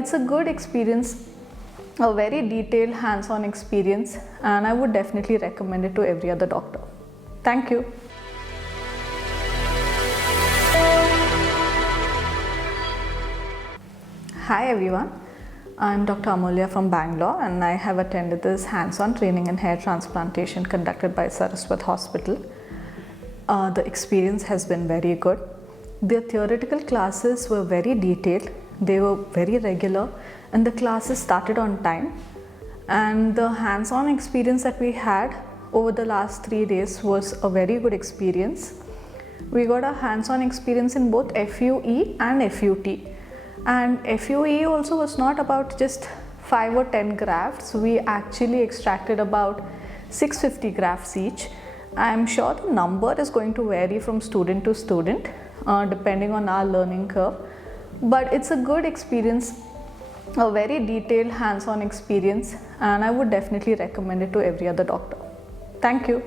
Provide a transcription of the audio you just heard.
it's a good experience, a very detailed hands-on experience, and I would definitely recommend it to every other doctor. Thank you. Hi everyone, I'm Dr. Amulya from Bangalore, and I have attended this hands-on training in hair transplantation conducted by Saraswat Hospital. The experience has been very good. The theoretical classes were very detailed, they were very regular, and the classes started on time. And the hands-on experience that we had over the last 3 days was a very good experience. We got a hands-on experience in both FUE and FUT. And FUE also was not about just 5 or 10 grafts. We actually extracted about 650 grafts each. I am sure the number is going to vary from student to student depending on our learning curve. But it's a good experience, a very detailed hands-on experience, and I would definitely recommend it to every other doctor. Thank you.